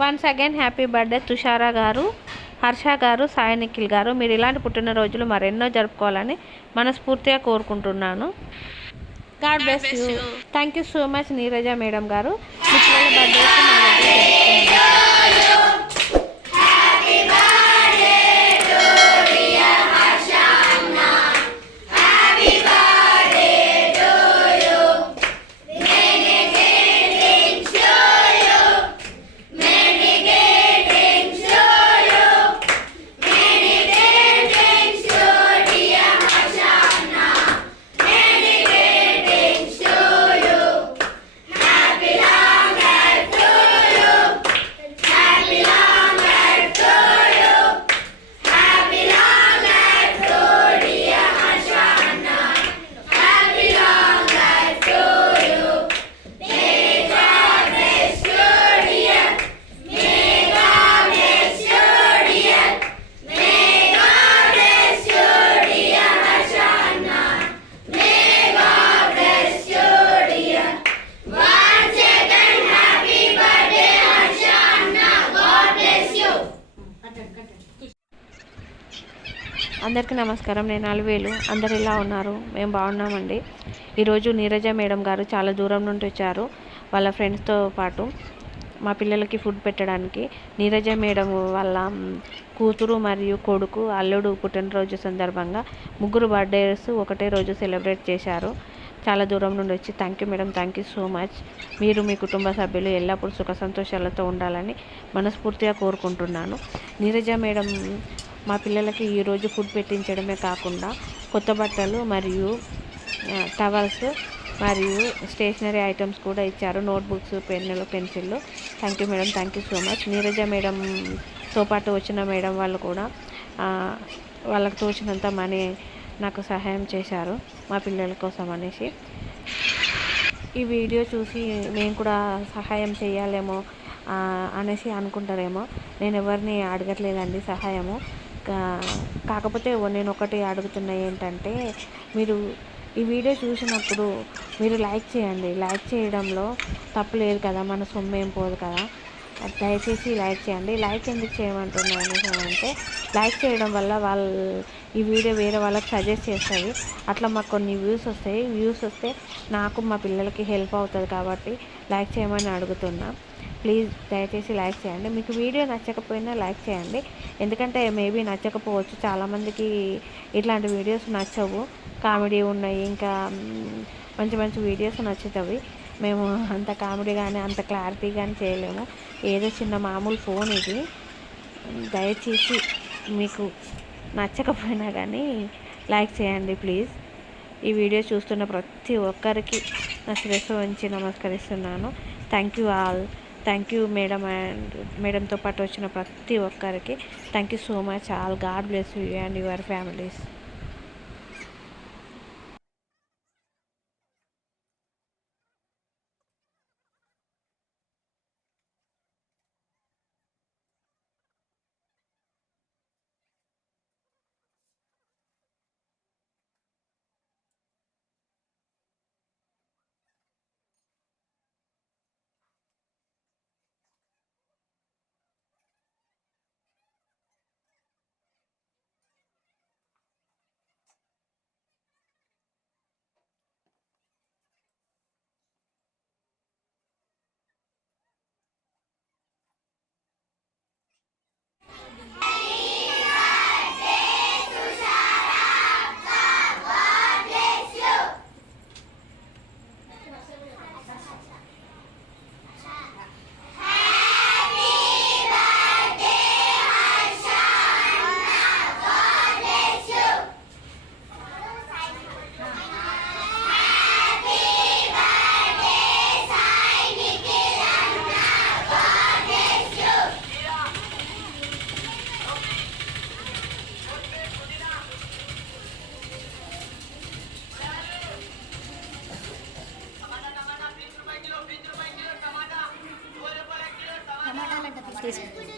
Once again happy birthday Tushara గారు, హర్ష గారు, సాయి నిఖిల్ గారు. మీరు ఇలాంటి పుట్టినరోజులు మరెన్నో జరుపుకోవాలని మనస్ఫూర్తిగా కోరుకుంటున్నాను. God bless you. Thank you so much Neeraja madam గారు. మీ పిల్లల బర్త్డేకి మా దగ్గర జరుపుకున్నాను. అందరికీ నమస్కారం. నేను అలవేలు. అందరు ఎలా ఉన్నారు? మేము బాగున్నామండి. ఈరోజు నీరజ మేడం గారు చాలా దూరం నుండి వచ్చారు వాళ్ళ ఫ్రెండ్స్తో పాటు మా పిల్లలకి ఫుడ్ పెట్టడానికి. నీరజ మేడం వాళ్ళ కూతురు మరియు కొడుకు అల్లుడు పుట్టినరోజు సందర్భంగా ముగ్గురు బర్త్డేస్ ఒకటే రోజు సెలబ్రేట్ చేశారు. చాలా దూరం నుండి వచ్చి thank you madam, thank you so much. మీరు మీ కుటుంబ సభ్యులు ఎల్లప్పుడూ సుఖ సంతోషాలతో ఉండాలని మనస్ఫూర్తిగా కోరుకుంటున్నాను. నీరజ మేడం మా పిల్లలకి ఈరోజు ఫుడ్ పెట్టించడమే కాకుండా కొత్త బట్టలు మరియు టవల్స్ మరియు స్టేషనరీ ఐటమ్స్ కూడా ఇచ్చారు. నోట్బుక్స్, పెన్నులు, పెన్సిళ్ళు. Thank you madam, thank you so much. Neeraja మేడంతో పాటు వచ్చిన మేడం వాళ్ళు కూడా వాళ్ళకు తోచినంత మనీ నాకు సహాయం చేశారు మా పిల్లల కోసం అనేసి. ఈ వీడియో చూసి మేము కూడా సహాయం చేయాలేమో అనేసి అనుకుంటారేమో. నేను ఎవరిని అడగట్లేదండి సహాయము. కాకపోతే నేను ఒకటి అడుగుతున్నా ఏంటంటే, మీరు ఈ వీడియో చూసినప్పుడు మీరు లైక్ చేయండి. లైక్ చేయడంలో తప్పు లేదు కదా, మన సొమ్ము ఏం పోదు కదా. దయచేసి లైక్ చేయండి. లైక్ ఎందుకు చేయమంటున్నాను అంటే, లైక్ చేయడం వల్ల ఈ వీడియో వేరే వాళ్ళకి సజెస్ట్ చేస్తుంది. అట్లా మాకు కొన్ని వ్యూస్ వస్తాయి. వ్యూస్ వస్తే నాకు మా పిల్లలకి హెల్ప్ అవుతుంది కాబట్టి లైక్ చేయమని అడుగుతున్నా. ప్లీజ్ దయచేసి లైక్ చేయండి. మీకు వీడియో నచ్చకపోయినా లైక్ చేయండి. ఎందుకంటే మేబీ నచ్చకపోవచ్చు, చాలామందికి ఇట్లాంటి వీడియోస్ నచ్చవు. కామెడీ ఉన్నాయి, ఇంకా మంచి మంచి వీడియోస్ నచ్చుతాయి. మేము అంత కామెడీ కానీ అంత క్లారిటీ కానీ చేయలేము. ఏదో చిన్న మామూలు ఫోన్ ఇది. దయచేసి మీకు నచ్చకపోయినా కానీ లైక్ చేయండి ప్లీజ్. ఈ వీడియో చూస్తున్న ప్రతి ఒక్కరికి నా శిరస్సు వంచి నమస్కరిస్తున్నాను. Thank you all. Thank you madam and మేడంతో పాటు వచ్చిన ప్రతి ఒక్కరికి thank you so much all. God bless you and your families. తీసుకుంటాం.